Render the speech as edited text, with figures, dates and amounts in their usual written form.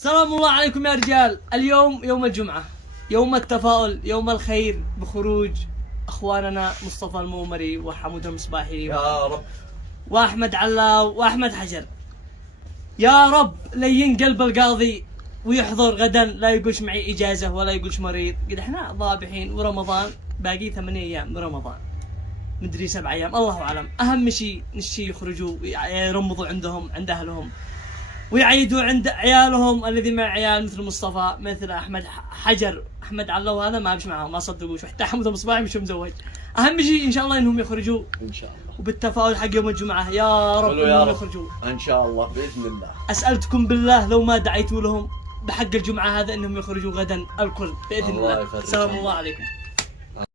سلام الله عليكم يا رجال. اليوم يوم الجمعة، يوم التفاؤل، يوم الخير بخروج اخواننا مصطفى المومري وحمود المصباحي يا رب واحمد علاو واحمد حجر. يا رب لين قلب القاضي ويحضر غدا، لا يقولش معي اجازة ولا يقولش مريض. قد احنا ضابحين ورمضان باقي 8 ايام من رمضان، مدري 7 ايام الله اعلم. اهم شيء نشي يخرجوا يرمضوا عند اهلهم ويعيدوا عند عيالهم الذي مع عيال مثل مصطفى، مثل احمد حجر، احمد علاو هذا ما مشي معهم، ما صدقوش، وحتى حمود المصباحي مش مزوج. اهم شيء ان شاء الله انهم يخرجوا ان شاء الله، وبالتفاؤل حق يوم الجمعه يا رب انهم يخرجوا ان شاء الله باذن الله. اسالتكم بالله لو ما دعيتوا لهم بحق الجمعه هذا انهم يخرجوا غدا الكل باذن الله. سلام الله عليكم.